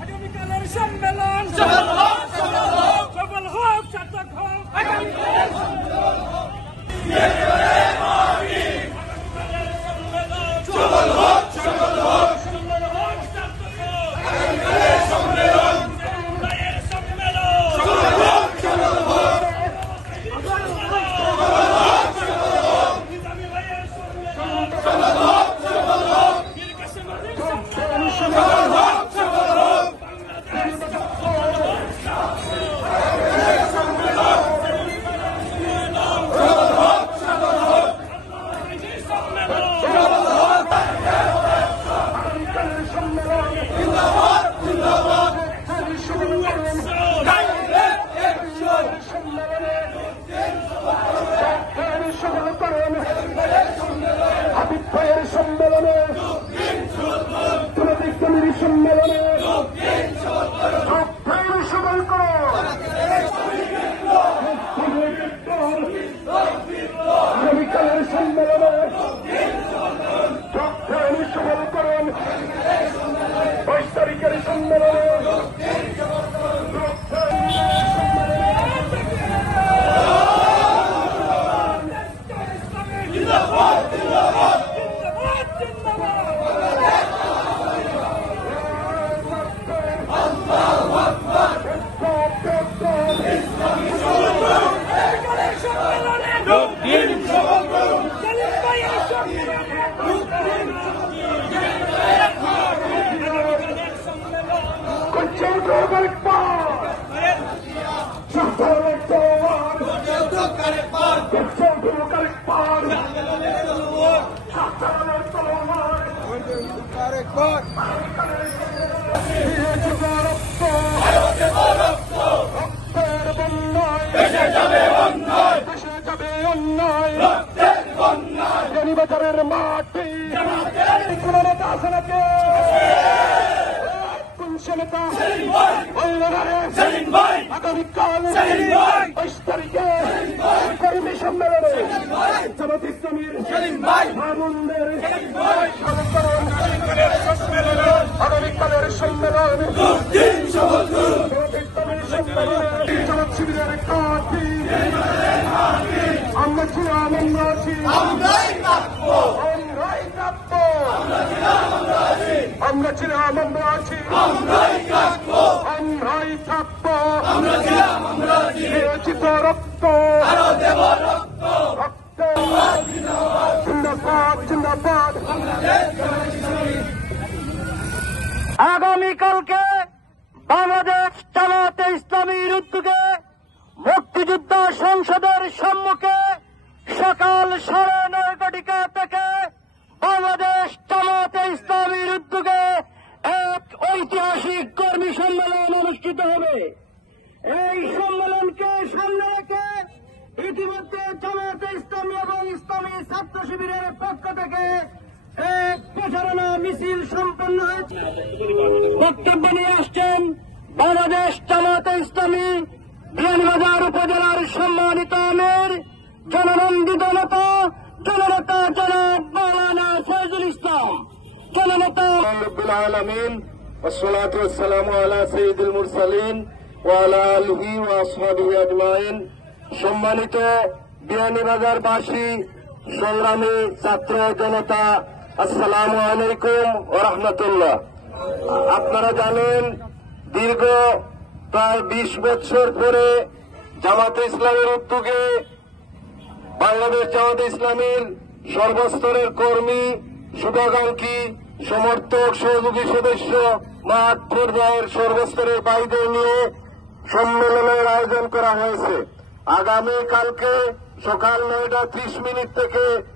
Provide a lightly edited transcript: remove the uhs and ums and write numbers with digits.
আগামীকালের সম্মেলন সফল হোক, সার্থক হোক। আগামীকালের সম্মেলন সফল হোক, সার্থক হোক। আগামীকালের সম্মেলন বাজারের মাটি কোন নেতা আছে নাকি? কোন সে নেতা? আগামীকাল 22 তারিখে কর্মী সম্মেলনে জামাত ইসলামীর ভাইদের আগামীকালের সম্মেলন জামাত শিবিরের কাঠি আমরা ছিলাম, আমরা আছি, আমরাই প্রাপ্য, আমরা ছিলাম, আমরা আছি, আমরাই প্রাপ্য, দিয়েছি তো রক্ত, আরো দেব রক্ত, জিন্দাবাদ জিন্দাবাদ। আগামীকালকে বাংলাদেশ জামাতে ইসলামীর উদ্যোগে মুক্তিযুদ্ধ সংসদের সম্মুখে সকাল 9:30 থেকে বাংলাদেশ জামাতে ইসলামীর উদ্যোগে এক ঐতিহাসিক কর্মী সম্মেলন অনুষ্ঠিত হবে। এই সম্মেলনকে সামনে রেখে ইতিমধ্যে জামাতে ইসলামী এবং ইসলামী ছাত্র শিবিরের পক্ষ থেকে এক প্রচারণা মিছিল সম্পন্ন হয়েছে। বক্তব্য নিয়ে আসছেন বাংলাদেশ জামাতে ইসলামী বিয়ানীবাজার উপজেলার সম্মানিত আমির জননন্দিত নেতা জননেতা জনাব মাওলানা ফয়জুল ইসলাম, জননেতা রব্বুল আলামিন والصلاة والسلام على سيد المرسلين وعلى آله وأصحابه أجمعين। সম্মানিত বিয়ানীবাজারবাসী, সংগ্রামী ছাত্র জনতা, আসসালামু আলাইকুম ওয়া রাহমাতুল্লাহ। আপনারা জানেন দীর্ঘ প্রায় 20 বছর পরে জামাতে ইসলামের উদ্যোগে বাংলাদেশ জামাতে ইসলামীর সর্বস্তরের কর্মী, শুভাকাঙ্ক্ষী, সমর্থক, সহযোগী সদস্য, মাঠ পর্যায়ের সর্বস্তরের বাইরে নিয়ে সম্মেলনের আয়োজন করা হয়েছে। আগামীকালকে সকাল 9:30 থেকে